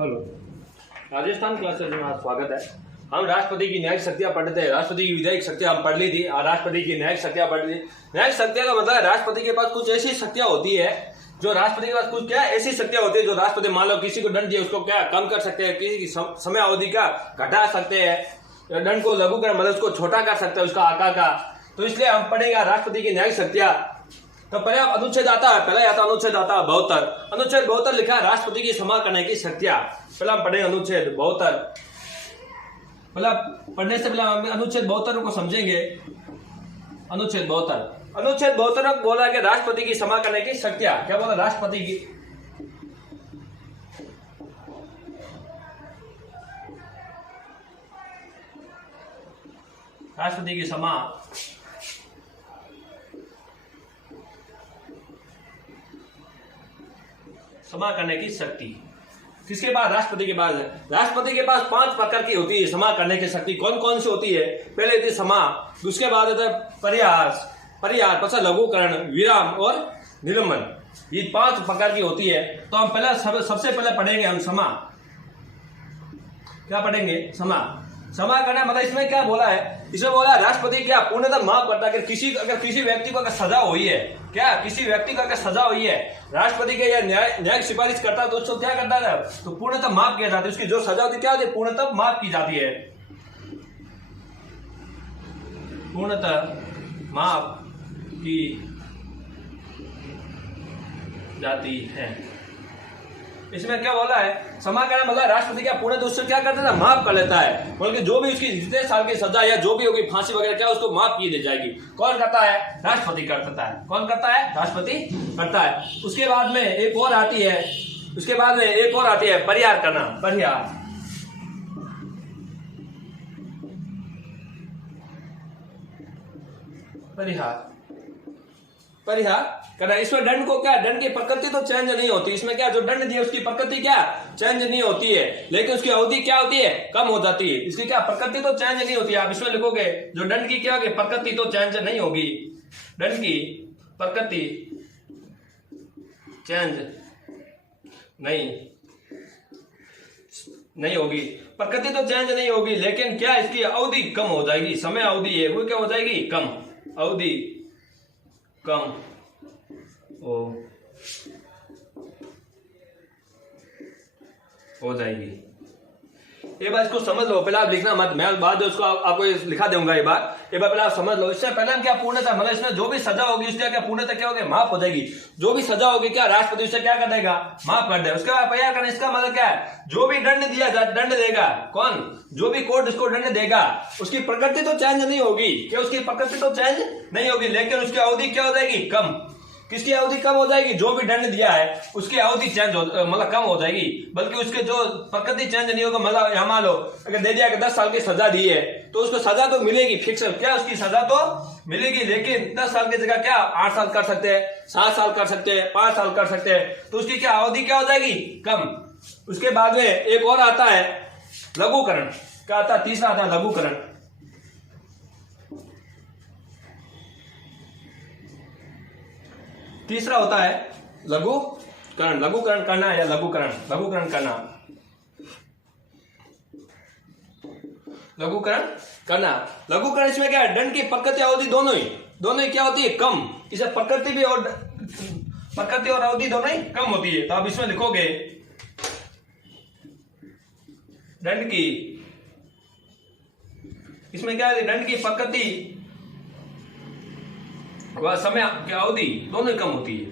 Hello, Rajasthan classes में आपका स्वागत है। हम राष्ट्रपति की न्यायिक शक्तियां पढ़ते हैं। राष्ट्रपति की विधायिक शक्तियां हम पढ़ ली थी और राष्ट्रपति की न्यायिक शक्तियां पढ़ ली। न्यायिक शक्तियां का मतलब है राष्ट्रपति के पास कुछ ऐसी शक्तियां होती है जो राष्ट्रपति के पास कुछ क्या ऐसी शक्तियां होती है जो राष्ट्रपति मान लो किसी को दंड दिए उसको क्या कम कर सकते हैं, किसी की समय अवधि का घटा सकते हैं, दंड को लघु कर मतलब उसको छोटा कर सकते हैं उसका आकार का। तो इसलिए हम पढ़ेगा राष्ट्रपति की न्यायिक शक्तियां। तो पहले अनुच्छेद आता है, पहले आता अनुच्छेद आता है 72। अनुच्छेद 72 लिखा है राष्ट्रपति की क्षमा करने की शक्तियां। पहले हम पढ़ेंगे अनुच्छेद 72। पहले पढ़ने से पहले हम अनुच्छेद 72 को समझेंगे। अनुच्छेद 72 बोला कि राष्ट्रपति की क्षमा करने की शक्तियां। क्या बोला? राष्ट्रपति की क्षमा करने की शक्ति किसके पास? राष्ट्रपति के पास है। राष्ट्रपति के पास 5 प्रकार की होती है क्षमा करने की शक्ति। कौन कौन सी होती है? पहले होती है क्षमा, उसके बाद होता है परिहास, पश्चात लघुकरण, विराम और निलंबन। ये 5 प्रकार की होती है। तो हम पहले सबसे पहले पढ़ेंगे हम क्षमा। क्या पढ़ेंगे? क्षमा करना मतलब इसमें क्या बोला है? इसमें बोला है राष्ट्रपति क्या पूर्णतः माफ करता है। अगर किसी व्यक्ति को अगर सजा हुई है, क्या किसी व्यक्ति को अगर सजा हुई है, राष्ट्रपति के या न्यायिक सिफारिश करता है तो उसको क्या करता है? तो पूर्णतः माफ किया जाता है। उसकी जो सजा होती है क्या होती है? पूर्णतः माफ की जाती है। पूर्णतः माफ की जाती है। इसमें क्या बोला है? क्षमा करना मतलब राष्ट्रपति क्या पूर्ण उससे क्या करता है? माफ कर लेता है। बल्कि जो भी उसकी जितने साल की सजा या जो भी होगी फांसी वगैरह क्या उसको माफ की दे जाएगी। कौन करता है? राष्ट्रपति करता है। कौन करता है? राष्ट्रपति करता है। उसके बाद में एक और आती है परिहार करना। परिहार करना। इसमें दंड को क्या, दंड की प्रकृति तो चेंज नहीं होती। इसमें क्या जो दंड दिया उसकी प्रकृति क्या चेंज नहीं होती है, लेकिन उसकी अवधि क्या होती है? कम हो जाती है। इसकी क्या प्रकृति तो चेंज नहीं होती है। आप इसमें लिखोगे जो दंड की क्या होगी? प्रकृति तो चेंज नहीं होगी। दंड की प्रकृति चेंज नहीं होगी। प्रकृति तो चेंज नहीं होगी, लेकिन क्या इसकी अवधि कम हो जाएगी। समय अवधि है वो क्या हो जाएगी? कम। अवधि कम हो जाएगी। ये बात इसको समझ लो। पहले आप लिखना मत, मैं बाद में उसको आपको लिखा दूंगा। ये बात पहले आप समझ लो। इससे पहले हम क्या पूर्णतः मतलब इसमें जो भी सजा होगी उससे क्या पूर्णतः क्या होगी? माफ हो जाएगी। जो भी सजा होगी क्या राष्ट्रपति उससे क्या कर देगा? माफ कर देगा। उसके बाद परिहार करना। इसका मतलब क्या है? जो भी दंड दिया जाए दंड देगा कौन? जो भी कोर्ट उसको दंड देगा उसकी प्रकृति तो चेंज नहीं होगी। क्या उसकी प्रकृति तो चेंज नहीं होगी, लेकिन उसकी अवधि क्या हो जाएगी? कम। किसकी अवधि कम हो जाएगी? जो भी दंड दिया है उसकी अवधि चेंज हो मतलब कम हो जाएगी। बल्कि उसके जो प्रकृति चेंज नहीं होगा। मतलब यहाँ मान लो अगर दे दिया कि 10 साल की सजा दी है तो उसको सजा तो मिलेगी फिक्स। क्या उसकी सजा तो मिलेगी, लेकिन 10 साल की जगह क्या 8 साल कर सकते हैं, 7 साल कर सकते हैं, 5 साल कर सकते हैं। तो उसकी क्या अवधि क्या हो जाएगी? कम। उसके बाद में एक और आता है लघुकरण। क्या आता है? तीसरा आता है लघुकरण। तीसरा होता है लघुकरण। लघुकरण करना या लघुकरण करना। लघुकरण इसमें क्या है? दंड की प्रकृति अवधि दोनों ही क्या होती है? कम। इसे प्रकृति और अवधि दोनों ही कम होती है। तो आप इसमें लिखोगे दंड की, इसमें क्या है? दंड की प्रकृति वह समय की अवधि दोनों कम होती है।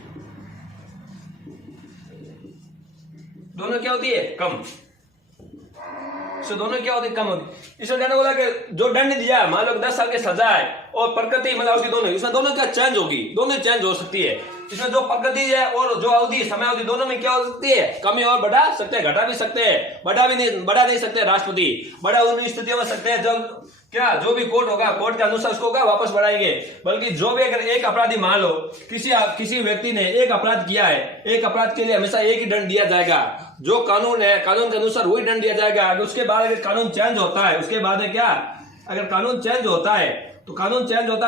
दोनों क्या होती है? कम। सो दोनों क्या होती है? कम होती। इसमें कहने बोला कि जो दंड दिया मान लो 10 साल की सजा है और प्रकृति मतलब उसकी दोनों, इसमें दोनों क्या चेंज होगी? दोनों चेंज हो सकती है। इसमें जो प्रकृति है और जो अवधि समय अवधि दोनों में क्या हो सकती है? कमी और बढ़ा सकते हैं, घटा भी सकते हैं, बढ़ा नहीं सकते। राष्ट्रपति बढ़ा उन स्थितियों में सकते हैं जब क्या जो भी कोर्ट होगा कोर्ट के अनुसार उसको वापस बढ़ाएंगे। बल्कि जो भी अगर एक अपराधी मान लो किसी व्यक्ति ने एक अपराध किया है, एक अपराध के लिए हमेशा एक ही दंड दिया जाएगा। जो कानून है कानून के अनुसार वही दंड दिया जाएगा। अगर उसके बाद अगर कानून चेंज होता है, उसके बाद में क्या अगर कानून चेंज होता है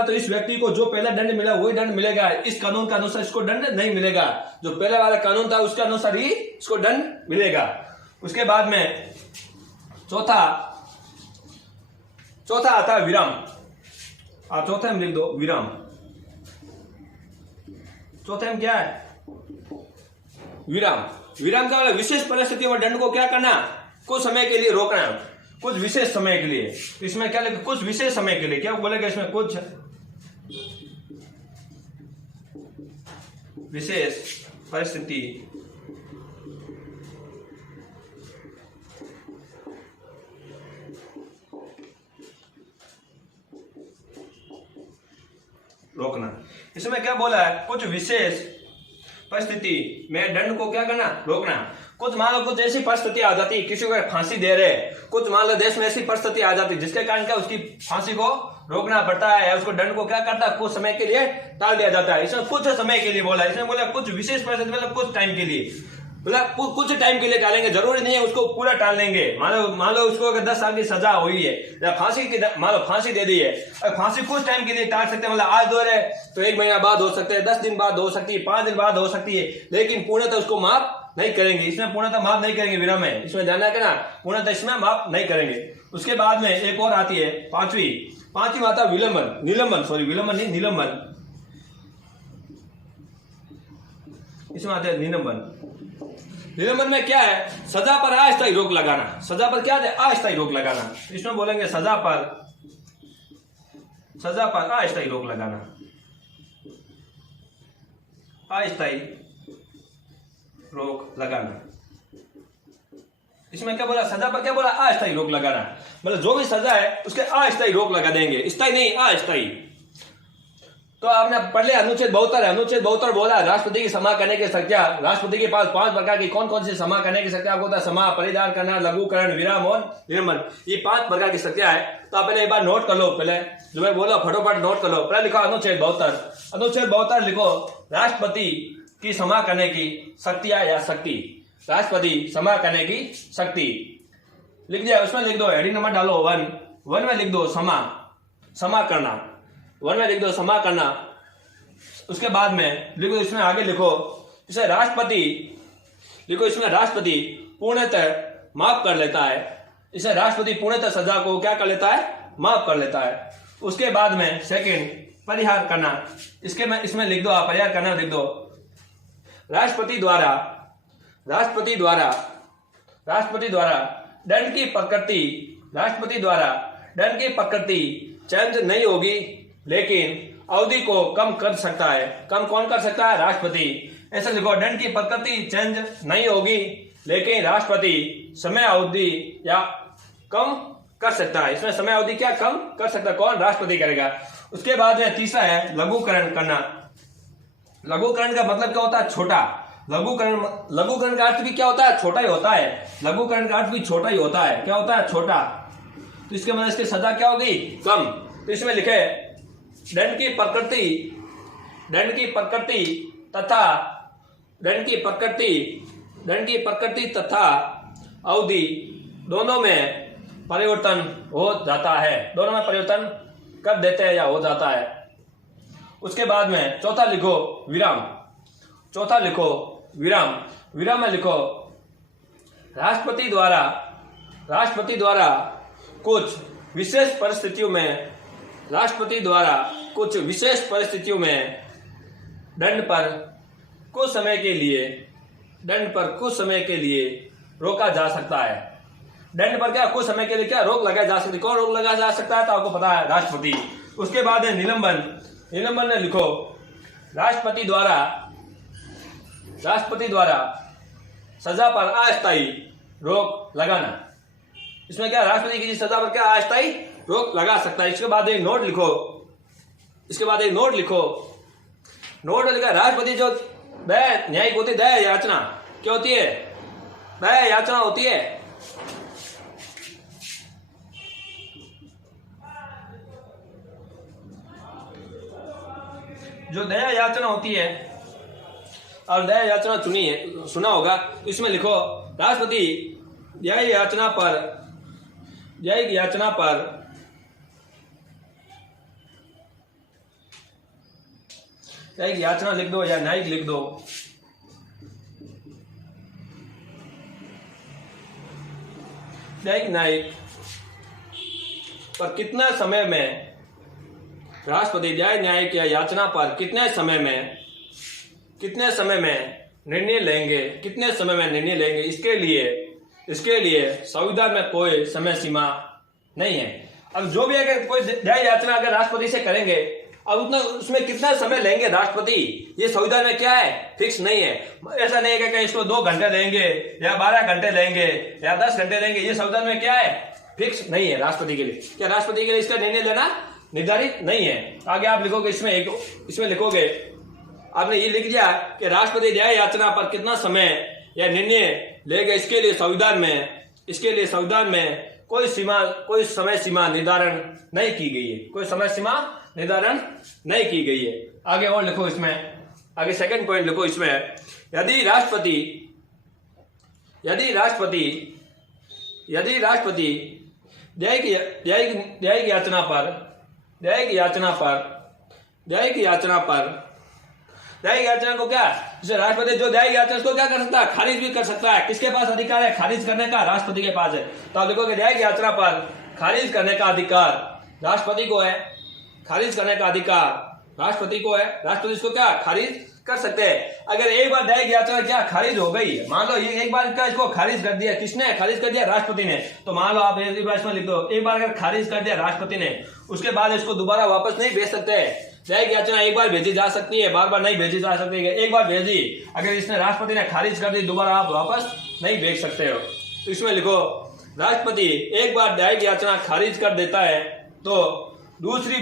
तो इस व्यक्ति को जो पहला दंड मिला वही दंड मिलेगा। इस कानून के अनुसार इसको दंड नहीं मिलेगा। जो पहले वाला कानून था उसके अनुसार ही इसको दंड मिलेगा। उसके बाद में चौथा आता है विराम। आप चौथे में लिख दो विराम। चौथे में क्या है? विराम। विराम का मतलब विशेष परिस्थितियों में दंड को क्या करना? कुछ समय के लिए रोकना, कुछ विशेष समय के लिए। इसमें क्या लिखा? कुछ विशेष समय के लिए। क्या बोलेगा इसमें? कुछ विशेष परिस्थिति रोकना। इसमें क्या बोला है? कुछ विशेष परिस्थिति में दंड को क्या करना? रोकना। कुछ मान लो कुछ ऐसी परिस्थिति आ जाती, किसी को फांसी दे रहे, कुछ मान लो देश में ऐसी परिस्थिति आ जाती जिसके कारण क्या उसकी फांसी को रोकना पड़ता है या उसको दंड को क्या करता है? कुछ समय के लिए टाल दिया जाता है। इसमें कुछ समय के लिए बोला, इसमें बोला कुछ विशेष परिस्थिति मतलब कुछ टाइम के लिए, मतलब कुछ टाइम के लिए टालेंगे, जरूरी नहीं है उसको पूरा टाल लेंगे। मान लो उसको अगर 10 साल की सजा हुई है या फांसी की मान लो फांसी दे दी है, फांसी कुछ टाइम के लिए टाल सकते हैं, मतलब आज दो रहे तो 1 महीना बाद हो सकते हैं, 10 दिन बाद हो सकती है, 5 दिन बाद हो सकती है, लेकिन पूर्णतः उसको माफ नहीं करेंगे। इसमें पूर्णतः माफ नहीं करेंगे। विराम है इसमें जानना है ना, पूर्णतः इसमें माफ नहीं करेंगे। उसके बाद में एक और आती है पांचवी आता है विलंबन। विलंबन नहीं, निलंबन। इसमें आते हैं निलंबन में क्या है? सजा पर अस्थायी रोक लगाना। सजा पर क्या है? अस्थायी रोक लगाना। इसमें बोलेंगे सजा पर अस्थायी रोक लगाना। अस्थायी रोक लगाना। इसमें क्या बोला? सजा पर क्या बोला? अस्थायी रोक लगाना। मतलब जो भी सजा है उसके अस्थायी रोक लगा देंगे, स्थायी नहीं, अस्थायी। तो आपने पढ़ लिया अनुच्छेद 72 है। अनुच्छेद 72 बोला राष्ट्रपति की क्षमा करने की शक्तियां। राष्ट्रपति के पास 5 प्रकार की कौन कौन सी क्षमा करने की शक्तियां होता है? क्षमा, परिधान करना, लघुकरण, विराम और निलंबन। ये 5 प्रकार की शक्तियां है। तो आप पहले एक बार नोट कर लो, पहले जो मैं बोला फटोफट नोट कर लो। पहले लिखो अनुच्छेद 72 लिखो राष्ट्रपति की क्षमा करने की शक्तियां या शक्ति। राष्ट्रपति क्षमा करने की शक्ति लिख दिया। उसमें लिख दो हेडिंग नंबर डालो 1 में लिख दो क्षमा करना। 1 में लिख दो क्षमा करना। उसके बाद में लिखो, इसमें आगे लिखो इसे राष्ट्रपति पूर्णतः माफ कर लेता है। इसे राष्ट्रपति पूर्णतः सजा को क्या कर लेता है? माफ कर लेता है। उसके बाद में सेकंड परिहार करना। इसमें लिख दो, आप परिहार करना लिख दो राष्ट्रपति द्वारा दंड की प्रकृति चेंज नहीं होगी, लेकिन अवधि को कम कर सकता है। कम कौन कर सकता है? राष्ट्रपति। ऐसा लिखो, दंड की प्रकृति चेंज नहीं होगी, लेकिन राष्ट्रपति समय अवधि या कम कर सकता है। इसमें समय अवधि क्या कम कर सकता है? कौन? राष्ट्रपति करेगा। उसके बाद में तीसरा है लघुकरण करना। लघुकरण का मतलब क्या होता है? छोटा। लघुकरण का अर्थ भी क्या होता है? छोटा ही होता है। लघुकरण का अर्थ भी छोटा ही होता है। क्या होता है? छोटा। तो इसके मतलब इसकी सजा क्या होगी? कम। तो इसमें लिखे दंड की प्रकृति तथा अवधि दोनों में परिवर्तन हो जाता है। दोनों में परिवर्तन कर देते हैं या हो जाता है। उसके बाद में चौथा लिखो विराम। विराम में लिखो राष्ट्रपति द्वारा कुछ विशेष परिस्थितियों में दंड पर कुछ समय के लिए रोका जा सकता है। दंड पर क्या कुछ समय के लिए क्या रोक लगाई जा सकती है? कौन रोक लगा जा सकता है? तो आपको पता है, राष्ट्रपति। उसके बाद है निलंबन में लिखो राष्ट्रपति द्वारा सजा पर अस्थायी रोक लगाना। इसमें क्या राष्ट्रपति की सजा पर क्या अस्थायी रोक लगा सकता है। इसके बाद एक नोट लिखा राष्ट्रपति जो न्यायिक होती दया याचना क्या होती है? दया याचना होती है। जो दया याचना होती है, और दया याचना सुना होगा। इसमें लिखो राष्ट्रपति न्यायिक याचना लिख दो या न्यायिक लिख दो। न्यायिक पर कितना समय में राष्ट्रपति न्यायिक या याचना पर कितने समय में निर्णय लेंगे, इसके लिए संविधान में कोई समय सीमा नहीं है। अब जो भी अगर कोई न्याय याचना अगर राष्ट्रपति से करेंगे, अब उतना उसमें कितना समय लेंगे राष्ट्रपति, ये संविधान में क्या है, फिक्स नहीं है। ऐसा नहीं है कि इसको 2 घंटे लेंगे या 12 घंटे लेंगे या 10 घंटे लेंगे, ये संविधान में क्या है, फिक्स नहीं है राष्ट्रपति के लिए। क्या राष्ट्रपति के लिए इसका निर्णय लेना निर्धारित नहीं है। आगे आप लिखोगे इसमें लिखोगे, आपने ये लिख दिया कि राष्ट्रपति न्याय याचना पर कितना समय या निर्णय लेगा, इसके लिए संविधान में कोई समय सीमा निर्धारण नहीं की गई है। आगे और लिखो, इसमें आगे सेकंड पॉइंट लिखो, इसमें यदि राष्ट्रपति न्यायिक याचना को क्या, जैसे राष्ट्रपति जो न्यायिक याचना उसको क्या कर सकता है, खारिज भी कर सकता है। किसके पास अधिकार है खारिज करने का, राष्ट्रपति के पास है। तो आप लिखोगे न्यायिक याचना पर खारिज करने का अधिकार राष्ट्रपति को है, राष्ट्रपति इसको क्या खारिज कर सकते हैं। अगर एक बार न्यायिक याचना क्या खारिज हो गई, मान लो ये एक बार क्या इसको खारिज कर दिया, किसने खारिज कर दिया, राष्ट्रपति ने। तो मान लो आप इसमें लिख दो, एक बार अगर खारिज कर दिया राष्ट्रपति ने, उसके बाद इसको दोबारा वापस नहीं भेज सकते। न्यायिक याचना एक बार भेजी जा सकती है, बार बार नहीं भेजी जा सकती है। एक बार भेजी, अगर इसने राष्ट्रपति ने खारिज कर दी, दोबारा आप वापस नहीं भेज सकते हो। तो इसमें लिखो, राष्ट्रपति एक बार न्यायिक याचना खारिज कर देता है तो दूसरी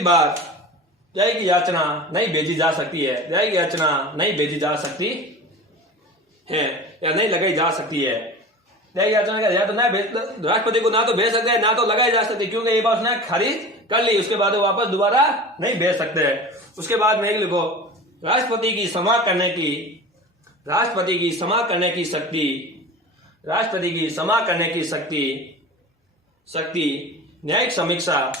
बार न्यायिक याचना नहीं भेजी जा सकती है, या नहीं लगाई जा सकती है। न्यायिक याचना का या तो राष्ट्रपति को ना तो भेज सकते हैं, ना तो लगाई जा सकती, क्योंकि एक बार उसने खारिज कर ली, उसके बाद वापस दोबारा नहीं भेज सकते हैं। उसके बाद में लिखो, राष्ट्रपति की क्षमा करने की शक्ति न्यायिक समीक्षा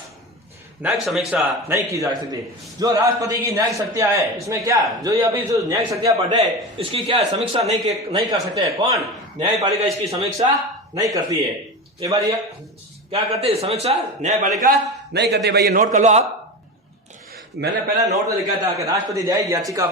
नहीं की जा सकती। जो राष्ट्रपति की न्यायिक शक्तियां है, इसमें क्या, जो ये अभी जो न्यायिक शक्तियां पढ़ रहे, इसकी क्या समीक्षा नहीं कर सकते। कौन, न्यायपालिका इसकी समीक्षा नहीं करती है। एक बार ये क्या करते हैं, समीक्षा न्यायपालिका नहीं करती। भाई ये नोट कर लो आप। मैंने पहला नोट में लिखा था कि राष्ट्रपति न्यायिक याचिका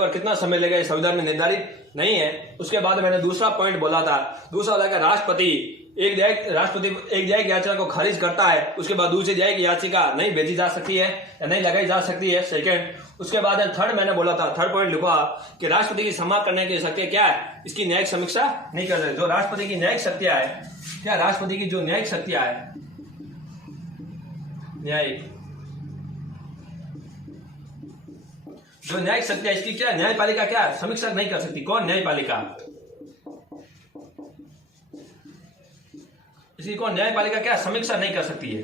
पर कितना समय लगेगा, ये संविधान में निर्धारित नहीं है। उसके बाद मैंने दूसरा पॉइंट बोला था, दूसरा वाला राष्ट्रपति एक न्यायिक याचिका को खारिज करता है, उसके बाद दूसरी न्यायिक याचिका नहीं भेजी जा सकती है या नहीं लगाई जा सकती है, सेकंड। उसके बाद थर्ड मैंने बोला था, थर्ड पॉइंट लिखा कि राष्ट्रपति की क्षमा करने की शक्ति क्या है, इसकी न्यायिक समीक्षा नहीं कर सकते। जो राष्ट्रपति की न्यायिक शक्तियां है, क्या राष्ट्रपति की जो न्यायिक शक्तियां है, जो न्यायिक शक्तियां, इसकी क्या न्यायपालिका क्या समीक्षा नहीं कर सकती। कौन, न्यायपालिका। इसकी कौन, न्यायपालिका क्या समीक्षा नहीं कर सकती है।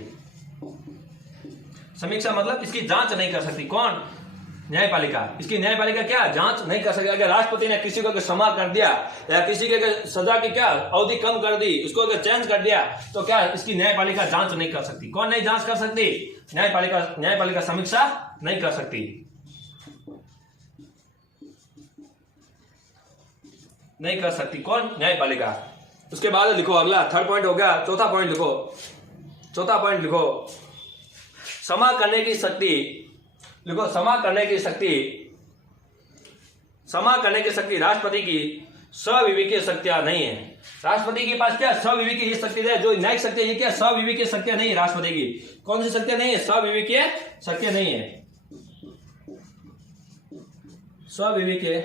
समीक्षा मतलब इसकी जांच नहीं कर सकती। कौन, न्यायपालिका। इसकी न्यायपालिका क्या जांच नहीं कर सकती। अगर राष्ट्रपति ने किसी को क्षमा कर दिया या किसी के सजा की क्या अवधि कम कर दी, उसको अगर चेंज कर दिया, तो क्या इसकी न्यायपालिका जांच नहीं कर सकती। कौन नहीं जांच कर सकती, न्यायपालिका समीक्षा नहीं कर सकती, नहीं कर सकती। कौन, न्यायपालिका। उसके बाद लिखो अगला, थर्ड पॉइंट हो गया। चौथा पॉइंट लिखो, क्षमा करने की शक्ति लिखो। क्षमा करने की शक्ति राष्ट्रपति की स्विविकीय शक्तियां नहीं है। राष्ट्रपति के पास क्या स्विविकीय शक्ति है, जो न्यायिक शक्ति है, ये क्या स्विविकीय शक्तियां नहीं है राष्ट्रपति की। कौन सी शक्तियां नहीं है, स्विविकीय शक्तियां नहीं है, स्विविकीय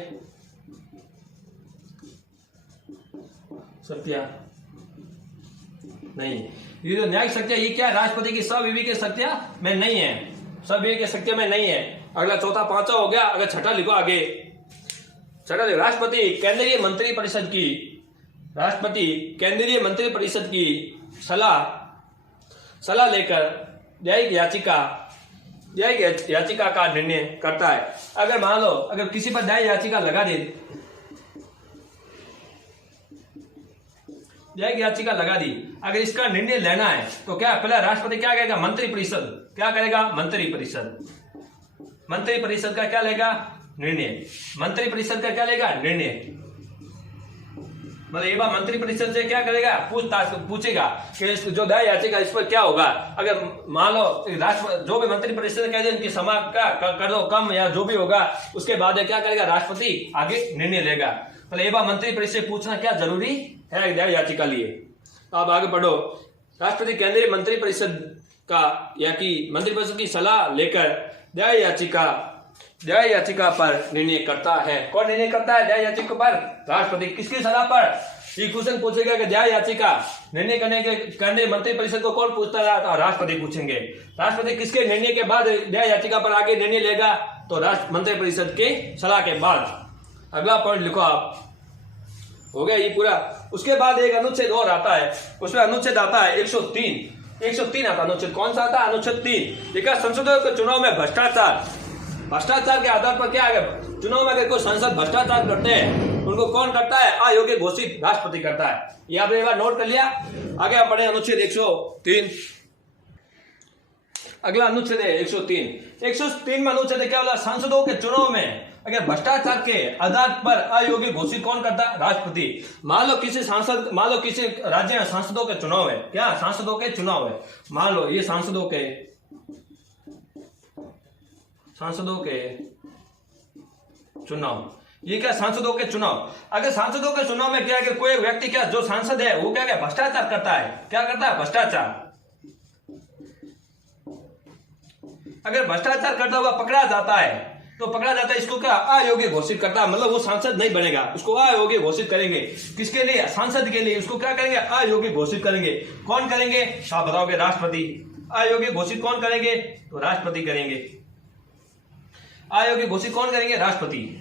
शक्तियां नहीं। ये जो न्यायिक शक्तियां, ये क्या राष्ट्रपति की स्विविकीय शक्तियां में नहीं है, स्विविकीय शक्तियां में नहीं है। अगला चौथा, पांचवा हो गया। अगर छठा लिखो आगे, छठा लिखो, राष्ट्रपति केंद्रीय मंत्रि परिषद की सलाह लेकर न्यायिक याचिका का निर्णय करता है। अगर मान लो अगर किसी पर न्यायिक याचिका लगा दी, अगर इसका निर्णय लेना है तो क्या पहला राष्ट्रपति क्या करेगा, मंत्रि परिषद का क्या लेगा, निर्णय। मंत्री परिषद का क्या लेगा? निर्णय। मतलब एक बार मंत्री परिषद से क्या करेगा? पूछेगा कि जो दया याचिका इस पर क्या होगा। अगर मान लो राष्ट्रपति जो भी मंत्री परिषद कह दे उनकी क्षमा कर दो कम या जो भी होगा, उसके बाद क्या करेगा? राष्ट्रपति आगे निर्णय लेगा। मतलब एक बार मंत्री परिषद पूछना क्या जरूरी है दया याचिका लिए। तो आप आगे पढ़ो। राष्ट्रपति केंद्रीय मंत्री परिषद का या कि मंत्री परिषद की सलाह लेकर दया याचिका पर निर्णय करता है। कौन निर्णय करता है दया याचिका पर? राष्ट्रपति। किसकी सलाह पर? ये क्वेश्चन पूछेगा कि दया याचिका निर्णय करने मंत्री परिषद को कौन पूछता है? तो राष्ट्रपति पूछेंगे। राष्ट्रपति किसके निर्णय के बाद दया याचिका पर आगे निर्णय लेगा? तो मंत्री परिषद के सलाह के बाद। अगला पॉइंट लिखो आप। हो गया ये पूरा। उसके बाद एक अनुच्छेद और आता है, उसमें अनुच्छेद आता है 103 आता है अनुच्छेद। कौन सा आता है? अनुच्छेद 3 लिखा संसदों के चुनाव में भ्रष्टाचार के आधार पर क्या है? चुनाव में अगर कोई सांसद भ्रष्टाचार करते हैं उनको कौन करता है? अयोग्य घोषित राष्ट्रपति करता है। ये आपने एक बार नोट कर लिया। आगे आप पढ़े अनुच्छेद 103। अगला अनुच्छेद है 103 में अनुच्छेद क्या बोला? सांसदों के चुनाव में अगर भ्रष्टाचार के आधार पर अयोग्य घोषित कौन करता है? राष्ट्रपति। मान लो किसी राज्य में सांसदों के चुनाव है। क्या? सांसदों के चुनाव है। मान लो ये सांसदों के चुनाव, ये क्या? सांसदों के चुनाव। अगर सांसदों के चुनाव में क्या है? कोई व्यक्ति क्या जो सांसद है वो क्या भ्रष्टाचार करता है। क्या करता है? भ्रष्टाचार। अगर भ्रष्टाचार करता हुआ पकड़ा जाता है तो इसको क्या? अयोग्य घोषित करता है। मतलब वो सांसद नहीं बनेगा, उसको अयोग्य घोषित करेंगे। किसके लिए? सांसद के लिए। उसको क्या करेंगे? अयोग्य घोषित करेंगे। कौन करेंगे? आप बताओगे? राष्ट्रपति। अयोग्य घोषित कौन करेंगे? तो राष्ट्रपति करेंगे। अयोग्य घोषित कौन करेंगे? राष्ट्रपति।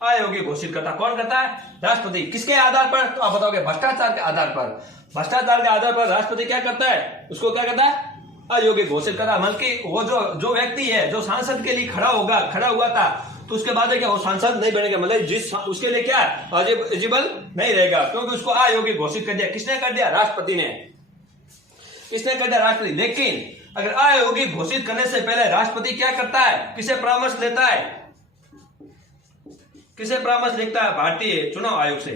अयोग्य घोषित करता कौन करता है? राष्ट्रपति। किसके आधार पर? तो आप बताओगे? भ्रष्टाचार के आधार पर। भ्रष्टाचार के आधार पर राष्ट्रपति क्या करता है? उसको क्या करता है? अयोग्य घोषित करता है। मतलब कि वो जो व्यक्ति है जो सांसद के लिए खड़ा हुआ था तो उसके बाद क्या? वो सांसद नहीं बनेगा। मतलब उसके लिए क्या? एलिजिबल नहीं रहेगा, क्योंकि उसको अयोग्य घोषित कर दिया। किसने कर दिया? राष्ट्रपति ने। किसने कर दिया? राष्ट्रपति। लेकिन अगर अयोग्य घोषित करने से पहले राष्ट्रपति क्या करता है? किसे परामर्श लेता है? किसे परामर्श लेता है? भारतीय चुनाव आयोग से।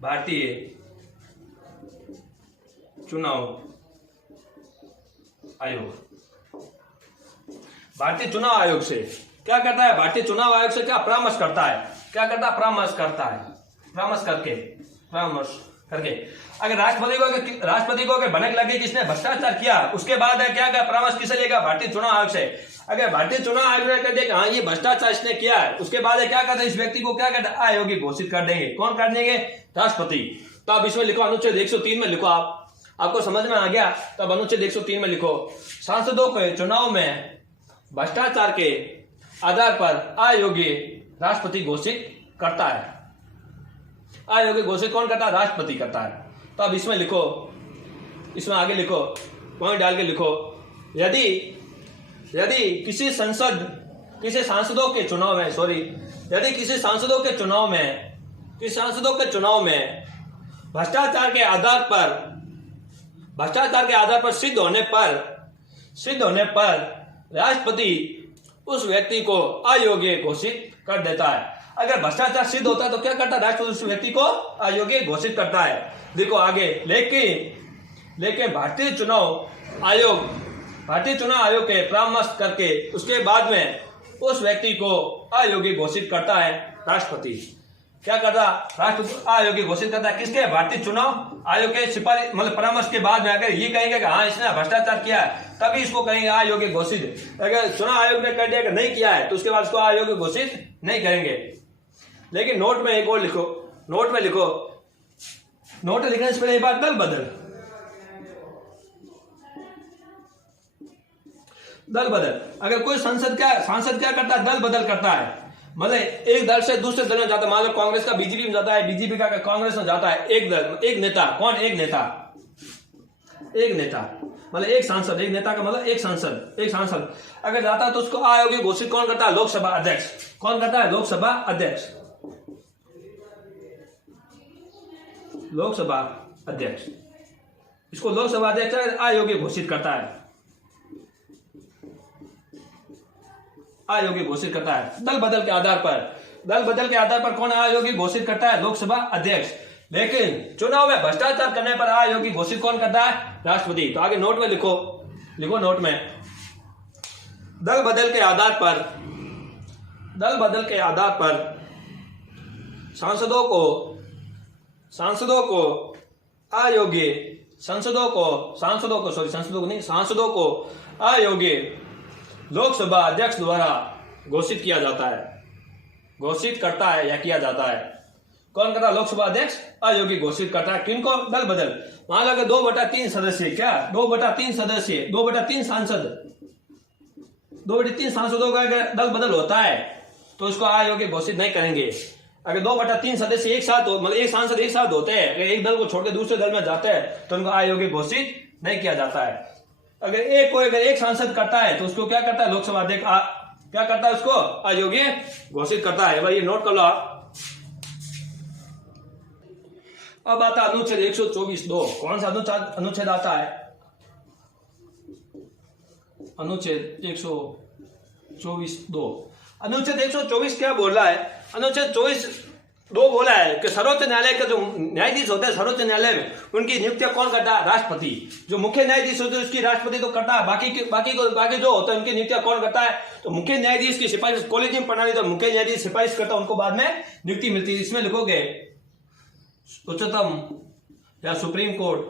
भारतीय चुनाव आयोग से क्या करता है? भारतीय चुनाव आयोग से क्या परामर्श करता है? क्या करता है? परामर्श करके अगर राष्ट्रपति को अगर भनक लगे कि इसने भ्रष्टाचार किया, उसके बाद क्या परामर्श किसे लेगा? भारतीय चुनाव आयोग से। अगर भारतीय चुनाव आयोग ने कह दिया हाँ ये भ्रष्टाचार इसने किया है, उसके बाद क्या करते हैं? इस व्यक्ति को क्या करते हैं? अयोग्य घोषित कर देंगे। कौन कर देंगे? राष्ट्रपति। तो आप इसमें लिखो अनुच्छेद 103 में लिखो। आपको समझ में आ गया? तो अब अनुच्छेद 103 में लिखो सांसदों के चुनाव में भ्रष्टाचार के आधार पर अयोग्य राष्ट्रपति घोषित करता है। अयोग्य घोषित कौन करता है? राष्ट्रपति करता है। तो अब इसमें लिखो, इसमें आगे लिखो, पॉइंट डाल के लिखो। यदि किसी सांसदों के चुनाव में भ्रष्टाचार के आधार पर सिद्ध होने पर राष्ट्रपति उस व्यक्ति को अयोग्य घोषित कर देता है। अगर भ्रष्टाचार सिद्ध होता है तो क्या करता है? राष्ट्रपति उस व्यक्ति को अयोग्य घोषित करता है। देखो आगे, लेकिन भारतीय चुनाव आयोग के परामर्श करके उसके बाद में उस व्यक्ति को अयोग्य घोषित करता है राष्ट्रपति। क्या करता? राष्ट्रपति अयोग्य घोषित करता है। किसके? भारतीय चुनाव आयोग के सिफारिश मतलब परामर्श के बाद में अगर ये कहेंगे कि हाँ इसने भ्रष्टाचार किया है तभी इसको करेंगे अयोग्य घोषित। अगर चुनाव आयोग ने कर दिया कि नहीं किया है तो उसके बाद इसको अयोग्य घोषित नहीं करेंगे। लेकिन नोट में एक और लिखो, नोट लिखने से पहले एक बात दल बदल। अगर कोई सांसद क्या करता है? दल बदल करता है। मतलब एक दल से दूसरे दल में जाता है। मान लो कांग्रेस का बीजेपी में जाता है, बीजेपी का कांग्रेस में जाता है। एक नेता। कौन? एक नेता मतलब एक सांसद। एक नेता का मतलब एक सांसद अगर जाता है तो उसको अयोग्य घोषित कौन करता है? लोकसभा अध्यक्ष। कौन करता है? लोकसभा अध्यक्ष। इसको लोकसभा अध्यक्ष अयोग्य घोषित करता है, अयोग्य घोषित करता है दल बदल के आधार पर। दल बदल के आधार पर कौन अयोग्य घोषित करता है? लोकसभा अध्यक्ष। लेकिन चुनाव में भ्रष्टाचार करने पर अयोग्य घोषित कौन करता है? राष्ट्रपति। तो आगे नोट में लिखो, लिखो नोट में, दल बदल के आधार पर, दल बदल के आधार पर सांसदों को अयोग्य, सांसदों को अयोग्य लोकसभा अध्यक्ष द्वारा घोषित किया जाता है, घोषित करता है या किया जाता है। कौन करता है? लोकसभा अध्यक्ष अयोग्य घोषित करता है। किनको? दल बदल। मान लो 2/3 सदस्य, क्या 2/3 सदस्य, 2/3 सांसद, 2/3 सांसदों का अगर दल बदल होता है तो उसको अयोग्य घोषित नहीं करेंगे। अगर 2/3 सदस्य एक साथ हो, मतलब एक सांसद एक साथ होते हैं, अगर एक दल को छोड़कर दूसरे दल में जाते हैं तो उनको अयोग्य घोषित नहीं किया जाता है। अगर एक सांसद करता है तो उसको क्या करता है? लोकसभा अध्यक्ष क्या करता है? उसको अयोग्य घोषित करता है। भाई ये नोट कर लो आप। अब आता है अनुच्छेद 124(2). कौन सा अनुच्छेद आता है? अनुच्छेद 124(2). अनुच्छेद 124 क्या बोल रहा है? अनुच्छेद 24(2) बोला है कि सर्वोच्च न्यायालय के जो न्यायाधीश होते हैं सर्वोच्च न्यायालय में, उनकी नियुक्तियां कौन करता है? राष्ट्रपति। जो मुख्य न्यायाधीश होते हैं उसकी राष्ट्रपति तो करता है, बाकी जो होता है उनकी नियुक्तियां कौन करता है? तो मुख्य न्यायाधीश की सिफारिश, कॉलेजियम प्रणाली तो मुख्य न्यायाधीश सिफारिश करता है, उनको बाद में नियुक्ति मिलती है। इसमें लिखोगे उच्चतम या सुप्रीम कोर्ट,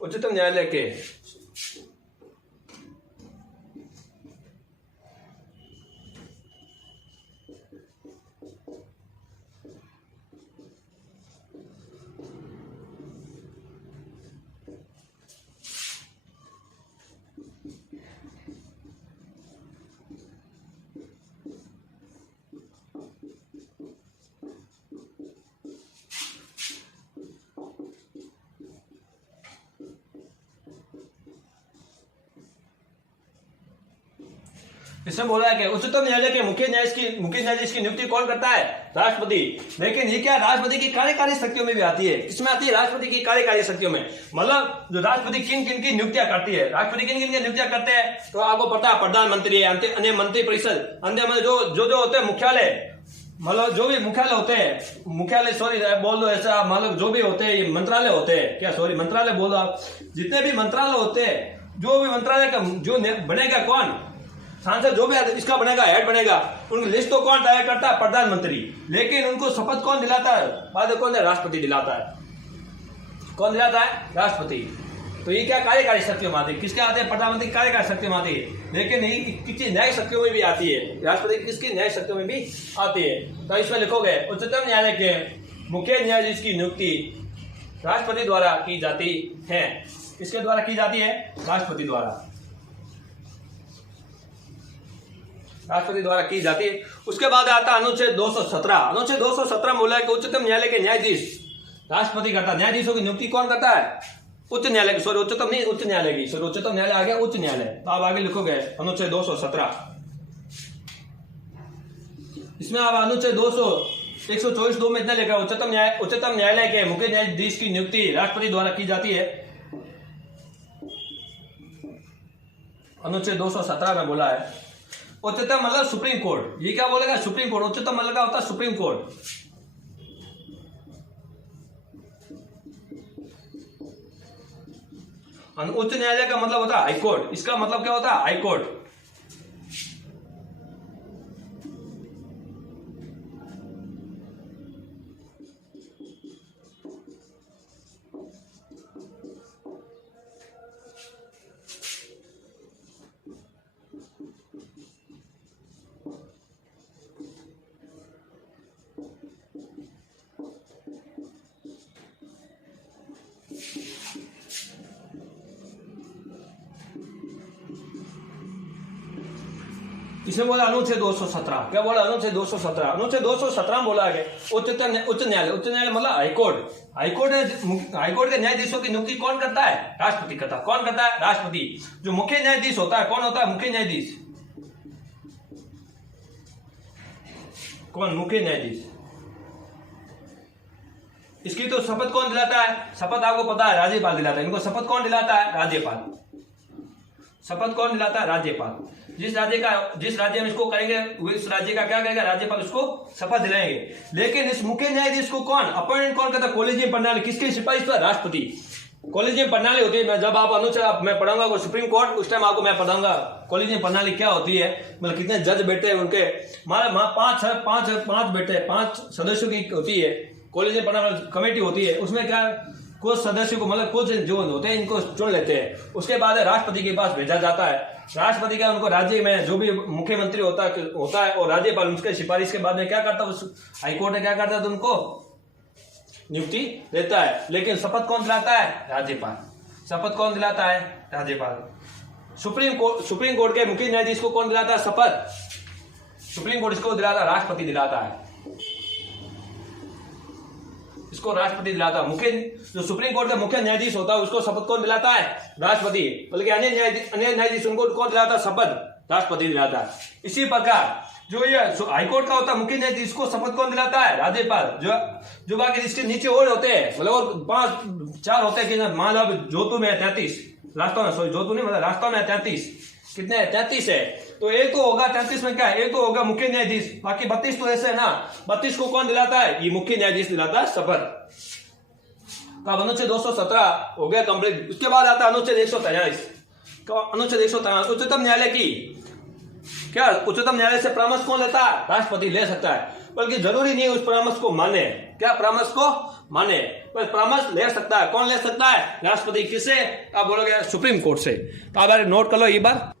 उच्चतम न्यायालय के इसमें बोला है कि उच्चतम न्यायालय के मुख्य न्यायाधीश की नियुक्ति कौन करता है? राष्ट्रपति। लेकिन ये क्या राष्ट्रपति की कार्यकारी शक्तियों में भी आती है? किसमें आती है? राष्ट्रपति की कार्यकारी शक्तियों में। मतलब जो राष्ट्रपति किन किन की नियुक्तियां करती है, राष्ट्रपति किन किन की नियुक्तियां करते हैं, तो आपको पता है प्रधानमंत्री है, अन्य मंत्री परिषद, अन्य जो होते हैं मुख्यालय, मतलब जो भी मुख्यालय होते हैं, मुख्यालय सॉरी बोल दो ऐसा, मतलब जो भी होते हैं मंत्रालय होते हैं, क्या सॉरी मंत्रालय बोल दो आप, जितने भी मंत्रालय होते हैं, जो भी मंत्रालय का जो बनेगा कौन? सांसद जो भी इसका बनेगा, हेड बनेगा, उनकी लिस्ट तो कौन तैयार करता है? प्रधानमंत्री। लेकिन उनको शपथ कौन दिलाता है? बाद में कौन है? राष्ट्रपति दिलाता है। कौन दिलाता है? राष्ट्रपति। तो ये क्या कार्यकारी शक्तियों में आती है? किसके आते हैं? प्रधानमंत्री कार्यकारी शक्तियों में आती है। लेकिन ये किसी न्याय शक्तियों में भी आती है, राष्ट्रपति किसकी न्याय शक्तियों में भी आती है। तो इसमें लिखोगे उच्चतम न्यायालय के मुख्य न्यायाधीश की नियुक्ति राष्ट्रपति द्वारा की जाती है। किसके द्वारा की जाती है? राष्ट्रपति द्वारा, राष्ट्रपति द्वारा की जाती है। उसके बाद आता है अनुच्छेद 217। अनुच्छेद 217 बोला है कि उच्चतम न्यायालय के न्यायाधीश राष्ट्रपति करता है। न्यायाधीशों की नियुक्ति कौन करता है? उच्च न्यायालय की, सॉरी उच्चतम नहीं, उच्च न्यायालय की, सॉरी उच्चतम न्यायालय आ गया उच्च न्यायालय। तो आप आगे लिखोगे अनुच्छेद 217। इसमें आप अनुच्छेद 124(2) में इतना लिखा, उच्चतम न्यायालय के मुख्य न्यायाधीश की नियुक्ति राष्ट्रपति द्वारा की जाती है। अनुच्छेद 217 में बोला है उच्चतम मतलब सुप्रीम कोर्ट। ये क्या बोलेगा? Supreme court. उच्चतम मतलब क्या होता है? Supreme court. उच्च न्यायालय का मतलब होता है हाई कोर्ट। इसका मतलब क्या होता है? High court. इसमें बोला अनुच्छेद 217। क्या बोला? अनुच्छेद 217। अनुच्छेद 217 में बोला है उच्च न्यायालय। उच्च न्यायालय मतलब हाईकोर्ट। हाईकोर्ट के न्यायाधीशों की नियुक्ति कौन करता है? राष्ट्रपति करता है। कौन करता है? राष्ट्रपति। जो मुख्य न्यायाधीश होता है, कौन होता है मुख्य न्यायाधीश? कौन मुख्य न्यायाधीश? इसकी तो शपथ कौन दिलाता है? शपथ आपको पता है, राज्यपाल दिलाता है। इनको शपथ कौन दिलाता है? राज्यपाल। शपथ कौन दिलाता है? राज्यपाल। जिस राज्य में इसको करेंगे उस राज्य का क्या करेगा? राज्यपाल उसको शपथ दिलाएंगे। लेकिन इस मुख्य न्यायाधीश को कौन अपॉइंट कौन करता है? कॉलेजियम प्रणाली। किसकी सिफारिश पर? राष्ट्रपति। कॉलेजियम प्रणाली होती है, मैं जब आप अनुच्छेद मैं पढ़ाऊंगा सुप्रीम कोर्ट, उस टाइम आपको मैं पढ़ाऊंगा कॉलेजियम प्रणाली क्या होती है, मतलब कितने जज बैठे हैं उनके। पांच बैठे, 5 सदस्यों की होती है कॉलेजियम प्रणाली कमेटी होती है। उसमें क्या कुछ सदस्यों को मतलब कुछ जो होते हैं इनको चुन लेते हैं। उसके बाद राष्ट्रपति के पास भेजा जाता है। राष्ट्रपति का उनको राज्य में जो भी मुख्यमंत्री होता है और राज्यपाल उसके सिफारिश के बाद में क्या करता है? उस हाईकोर्ट ने क्या करता है? तो उनको नियुक्ति देता है। लेकिन शपथ कौन दिलाता है? राज्यपाल। शपथ कौन दिलाता है? राज्यपाल। सुप्रीम कोर्ट के मुख्य न्यायाधीश को कौन दिलाता है शपथ? सुप्रीम कोर्ट इसको दिलाता है, राष्ट्रपति दिलाता है। इसको राष्ट्रपति दिलाता है। जो सुप्रीम कोर्ट का मुख्य न्यायाधीश होता है उसको शपथ कौन दिलाता है? राष्ट्रपति। बल्कि अन्य न्यायाधीश उनको कौन दिलाता है शपथ? राष्ट्रपति दिलाता है। इसी प्रकार जो ये हाईकोर्ट का होता है मुख्य न्यायाधीश को शपथ कौन दिलाता है? राज्यपाल। जो बाकी इसके नीचे और होते हैं, मतलब और 4 होते हैं कि मान लो जोधपुर में 33, राजस्थान में, सॉरी जोधपुर नहीं मतलब राजस्थान में 33, कितने है? 33 है। तो एक तो होगा 33 में क्या है? एक तो होगा मुख्य न्यायाधीश, बाकी 32 तो ऐसे है ना। 32 को कौन दिलाता है? ये मुख्य न्यायाधीश दिलाता है शपथ। तो अब अनुच्छेद 217 हो गया कंप्लीट। उसके बाद आता है अनुच्छेद 143। अनुच्छेद 143 उच्चतम न्यायालय की क्या? उच्चतम न्यायालय से परामर्श कौन लेता है? राष्ट्रपति ले सकता है, बल्कि जरूरी नहीं उस परामर्श को माने। क्या? परामर्श को माने, पर परामर्श ले सकता है। कौन ले सकता है? राष्ट्रपति। किससे? आप बोलोगे सुप्रीम कोर्ट से। तो आप नोट कर लो ये बात।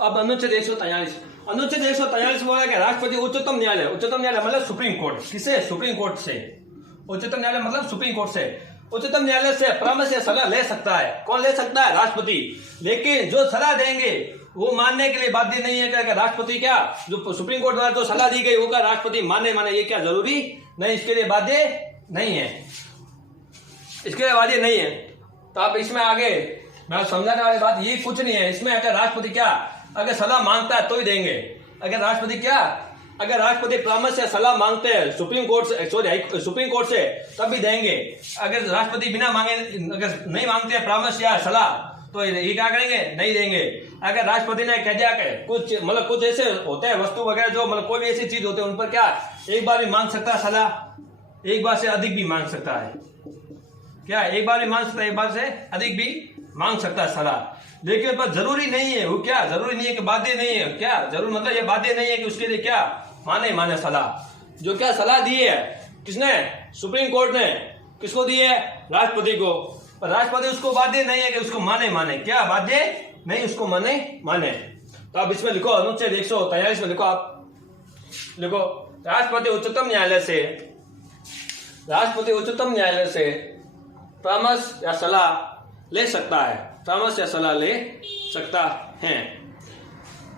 अब अनुच्छेद 143। अनुच्छेद 143 बोला कि राष्ट्रपति उच्चतम न्यायालय। उच्चतम न्यायालय मतलब सुप्रीम कोर्ट। किसे? सुप्रीम कोर्ट से। उच्चतम न्यायालय मतलब सुप्रीम कोर्ट से। उच्चतम न्यायालय से परामर्श या सलाह ले सकता है। कौन ले सकता है? राष्ट्रपति। लेकिन जो सलाह देंगे वो मानने के लिए बाध्य नहीं है। क्या राष्ट्रपति क्या जो सुप्रीम कोर्ट द्वारा जो सलाह दी गई वो क्या राष्ट्रपति माने ये क्या जरूरी नहीं? इसके लिए बाध्य नहीं है। इसके लिए बाध्य नहीं है। तो आप इसमें आगे मैं समझाने वाली बात ये कुछ नहीं है। इसमें अगर राष्ट्रपति क्या अगर सलाह मांगता है तो ही देंगे। अगर राष्ट्रपति परामर्श या सलाह मांगते हैं सुप्रीम कोर्ट से तब भी देंगे। अगर राष्ट्रपति बिना मांगे अगर नहीं मांगते हैं परामर्श या सलाह तो ये क्या करेंगे? नहीं देंगे। अगर राष्ट्रपति ने कह दिया कुछ ऐसे होते हैं वस्तु वगैरह जो मतलब कोई भी ऐसी चीज होते हैं उन पर क्या एक बार भी मांग सकता है सलाह, एक बार से अधिक भी मांग सकता है। क्या? एक बार भी मांग सकता है, एक बार से अधिक भी मांग सकता है सलाह। लेकिन पर जरूरी नहीं है। वो क्या जरूरी नहीं है कि बाध्य नहीं है। क्या जरूर मतलब ये बाध्य नहीं है कि उसके लिए क्या माने सलाह। जो क्या सलाह दी है किसने? सुप्रीम कोर्ट ने। किसको दी है? राष्ट्रपति को। पर राष्ट्रपति उसको बाध्य नहीं है कि उसको माने। क्या बाध्य नहीं? उसको माने। तो आप इसमें लिखो अनुच्छेद 143 में लिखो, आप लिखो राष्ट्रपति उच्चतम न्यायालय से परामर्श या सलाह ले सकता है। परामर्श या सलाह ले सकता है।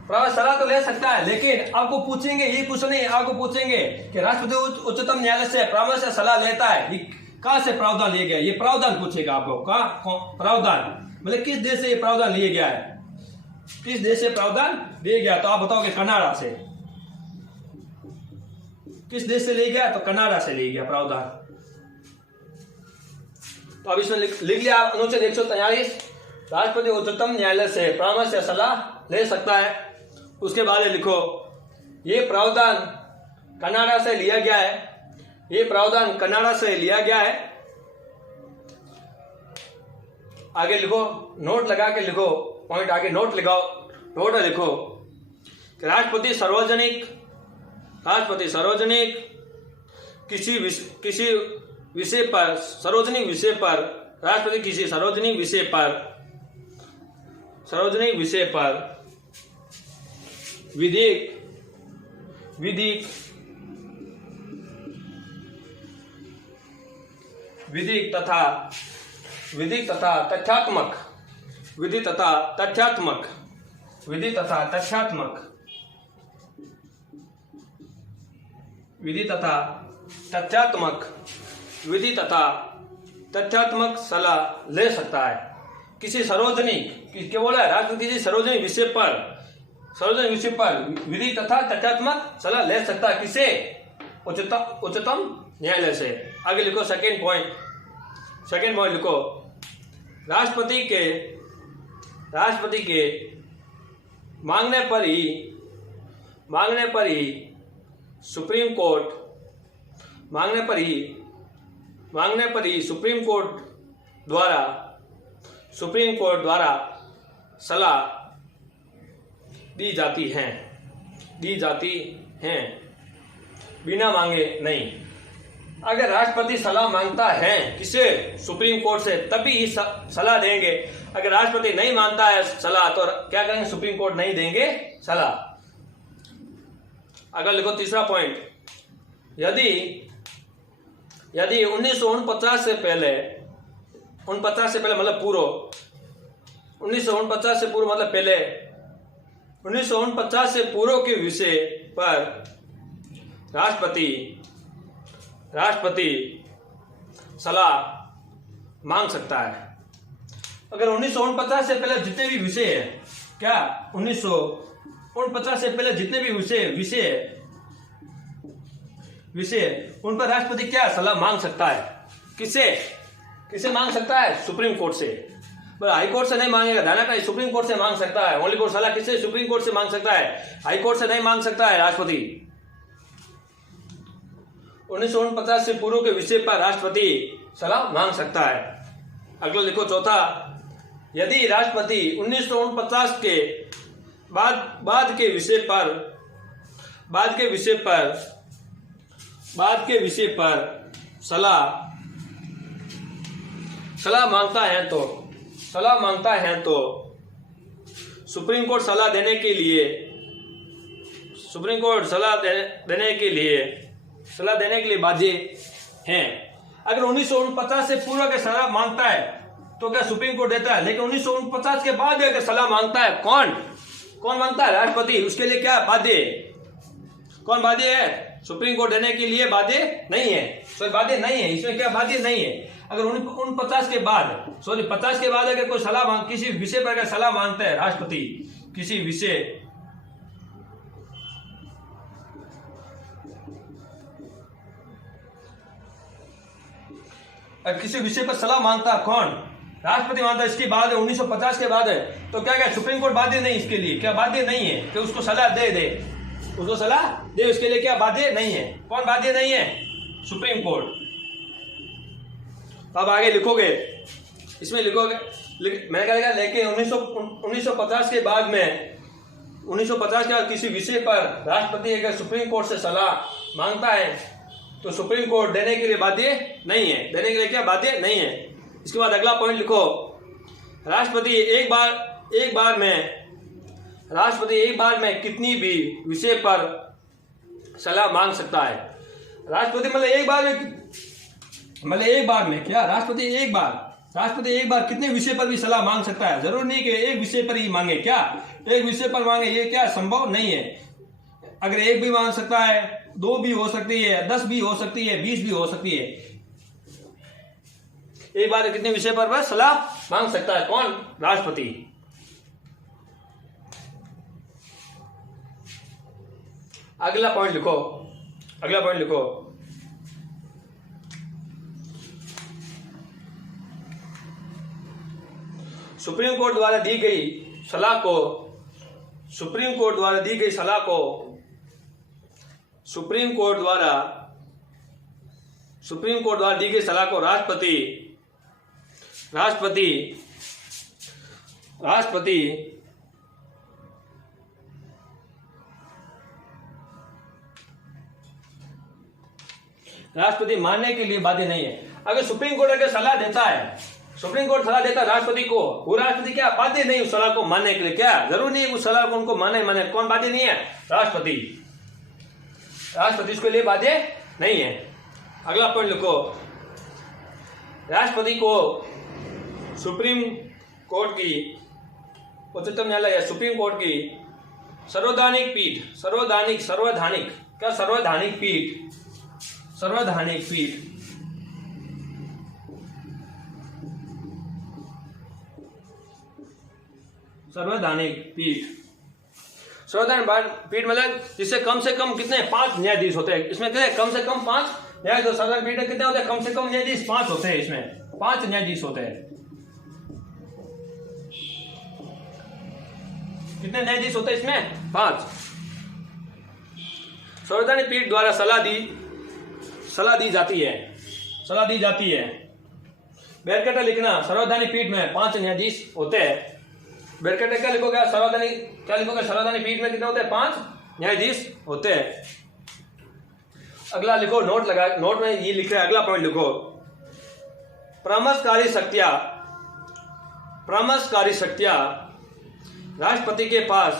परामर्श सलाह तो ले सकता है, लेकिन आपको पूछेंगे ये क्वेश्चन नहीं, आपको पूछेंगे कि राष्ट्रपति उच्चतम न्यायालय से परामर्श या सलाह लेता है, ये कहां से प्रावधान लिया गया? ये प्रावधान पूछेगा आपको। प्रावधान मतलब किस देश से ये प्रावधान लिया गया है? किस देश से प्रावधान लिया गया? तो आप बताओगे कनाडा से। किस देश से लिया गया? तो कनाडा से लिया गया प्रावधान। तो अब इसमें लिख लिया अनुच्छेद 143 राष्ट्रपति उच्चतम न्यायालय से परामर्श या सलाह ले सकता है। उसके बाद लिखो ये प्रावधान कनाडा से लिया गया है। ये प्रावधान कनाडा से लिया गया है। आगे लिखो, नोट लगा के लिखो, पॉइंट आगे नोट लगाओ, नोट लिखो कि राष्ट्रपति सार्वजनिक किसी विषय पर राष्ट्रपति किसी सार्वजनिक विषय पर विधिक तथा तथ्यात्मक विधि तथा तथ्यात्मक सलाह ले सकता है। किसी सार्वजनिक क्या बोला है, राष्ट्रपति किसी सार्वजनिक विषय पर विधि तथा तथ्यात्मक सलाह ले सकता है। किसे? उच्चतम न्यायालय से। आगे लिखो सेकेंड पॉइंट लिखो, राष्ट्रपति के मांगने पर ही सुप्रीम कोर्ट द्वारा सलाह दी जाती हैं बिना मांगे नहीं। अगर राष्ट्रपति सलाह मांगता है किसे? सुप्रीम कोर्ट से, तभी सलाह देंगे। अगर राष्ट्रपति नहीं मानता है सलाह तो क्या करेंगे? सुप्रीम कोर्ट नहीं देंगे सलाह। अगर लिखो तीसरा पॉइंट, यदि 1949 से पहले मतलब पूर्व, 1949 से पूर्व मतलब पहले, 1949 से पूर्व के विषय पर राष्ट्रपति सलाह मांग सकता है। अगर 1949 से पहले जितने भी विषय है, क्या 1949 से पहले जितने भी विषय उन पर राष्ट्रपति क्या सलाह मांग सकता है? किसे मांग सकता है? सुप्रीम कोर्ट से। हाई कोर्ट से नहीं मांगेगा, ध्यान रखना, सुप्रीम कोर्ट से मांग सकता है। ओनली कोर्ट सलाह किससे? सुप्रीम कोर्ट से मांग सकता है, हाई कोर्ट से नहीं मांग सकता है राष्ट्रपति। 1949 से पूर्व के विषय पर राष्ट्रपति सलाह मांग सकता है। अगला लिखो चौथा, यदि राष्ट्रपति 1949 के बाद के विषय पर सलाह मांगता है तो सुप्रीम कोर्ट सलाह देने के लिए बाध्य है। अगर 1949 से पूर्व के सलाह मांगता है तो क्या सुप्रीम कोर्ट देता है? लेकिन 1949 के बाद अगर सलाह मांगता है, कौन मांगता है? राष्ट्रपति। उसके लिए क्या बाध्य है? कौन बाध्य है? सुप्रीम कोर्ट देने के लिए बाध्य नहीं है। बाध्य नहीं है, इसमें क्या बाध्य नहीं है। अगर 49 के बाद 50 के बाद अगर कोई सलाह किसी विषय पर अगर सलाह मांगता है राष्ट्रपति, किसी विषय पर सलाह मांगता है, कौन? राष्ट्रपति मांगता है। इसके बाद 1950 के बाद है तो क्या सुप्रीम कोर्ट बाध्य नहीं? इसके लिए क्या बाध्य नहीं है कि उसको सलाह दे उसके लिए क्या बाध्य नहीं है? कौन बाध्य नहीं है? Supreme court. अब आगे लिखोगे, इसमें लिखोगे मैंने कहा लेकिन 1950 के बाद में 1950 के बाद किसी विषय पर राष्ट्रपति अगर सुप्रीम कोर्ट से सलाह मांगता है तो सुप्रीम कोर्ट देने के लिए बाध्य नहीं है। देने के लिए क्या बाध्य नहीं है। इसके बाद अगला पॉइंट लिखो, राष्ट्रपति एक बार में कितनी भी विषय पर सलाह मांग सकता है। राष्ट्रपति मतलब एक बार में क्या? राष्ट्रपति एक बार कितने विषय पर भी सलाह मांग सकता है। जरूर नहीं कि एक विषय पर ही मांगे। क्या एक विषय पर मांगे? ये क्या संभव नहीं है। अगर एक भी मांग सकता है, 2 भी हो सकती है, 10 भी हो सकती है, 20 भी हो सकती है। एक बार कितने विषय पर सलाह मांग सकता है? कौन? राष्ट्रपति। अगला पॉइंट लिखो, सुप्रीम कोर्ट द्वारा दी गई सलाह को सुप्रीम कोर्ट द्वारा दी गई सलाह को राष्ट्रपति मानने के लिए बाध्य नहीं है। अगर सुप्रीम कोर्ट अगर सलाह देता है राष्ट्रपति को, वो राष्ट्रपति क्या बाध्य नहीं उस सलाह को मानने के लिए। क्या जरूर नहीं है उस सलाह को उनको माने। कौन बाध्य नहीं है? राष्ट्रपति इसके लिए बाध्य नहीं है। अगला पॉइंट लिखो, राष्ट्रपति को सुप्रीम कोर्ट की उच्चतम न्यायालय या सुप्रीम कोर्ट की सर्वैधानिक क्या सर्वधानिक पीठ, सर्वधानिक पीठ, सर्वधानिक पीठ, सर्वधानिक पीठ मतलब जिससे कम से कम कितने 5 न्यायाधीश होते हैं। इसमें कितने कम से कम 5 न्यायाधीश। सर्वधानिक पीठ में कितने होते हैं? कम से कम न्यायाधीश 5 होते हैं। इसमें 5 न्यायाधीश होते हैं। कितने न्यायाधीश होते हैं इसमें? 5। संवैधानिक पीठ द्वारा सलाह दी जाती है, सलाह दी जाती है। ब्रैकेट लिखना, संवैधानिक पीठ में 5 न्यायाधीश होते हैं। ब्रैकेट क्या लिखोगे? क्या लिखोगे? संवैधानिक पीठ में कितने होते हैं? 5 न्यायाधीश होते हैं। अगला लिखो, नोट लगा, नोट में ये लिख रहे हैं, अगला पॉइंट लिखो, परामर्शकारी शक्तियां, परामर्शकारी शक्तियां राष्ट्रपति के पास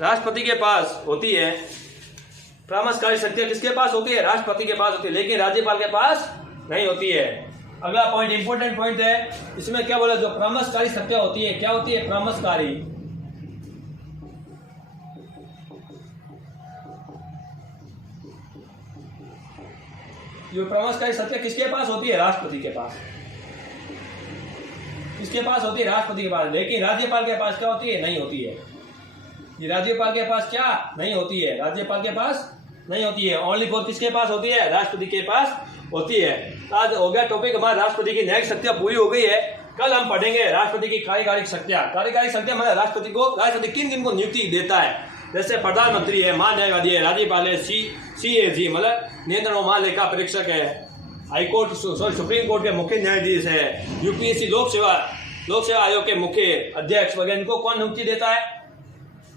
राष्ट्रपति के पास होती है। परामर्शकारी शक्तियां किसके पास होती है? राष्ट्रपति के पास होती है, लेकिन राज्यपाल के पास नहीं होती है। अगला पॉइंट इंपॉर्टेंट पॉइंट है, इसमें क्या बोला? जो परामर्शकारी शक्तियां होती है, क्या होती है? परामर्शकारी, जो परामर्शकारी शक्तियां किसके पास होती है? राष्ट्रपति के पास। किसके पास होती है? राष्ट्रपति के पास। लेकिन राज्यपाल के पास क्या होती है? नहीं होती है। ये राज्यपाल के पास क्या नहीं होती है? राज्यपाल के पास नहीं होती है। ओनली फॉर किसके पास होती है? राष्ट्रपति के पास होती है। आज हो गया टॉपिक हमारा राष्ट्रपति की न्यायिक शक्तियां पूरी हो गई है। कल हम पढ़ेंगे राष्ट्रपति की कार्यकारिक शक्तियां। कार्यकारिक शक्तियां मतलब राष्ट्रपति किन किन को नियुक्ति देता है। जैसे प्रधानमंत्री है, महान्यायवादी है, राज्यपाल है, CAG मतलब नियंत्रण और महालेखा परीक्षक है, हाईकोर्ट सुप्रीम कोर्ट के मुख्य न्यायाधीश है, UPSC लोक सेवा आयोग के मुख्य अध्यक्ष वगैरह, इनको कौन नियुक्ति देता है?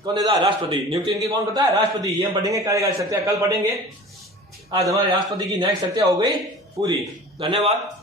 कौन देता है? राष्ट्रपति। नियुक्ति इनकी कौन करता है? राष्ट्रपति। ये हम पढ़ेंगे कार्यकारी शक्तियां, कल पढ़ेंगे। आज हमारे राष्ट्रपति की न्यायिक शक्तियां हो गई पूरी। धन्यवाद।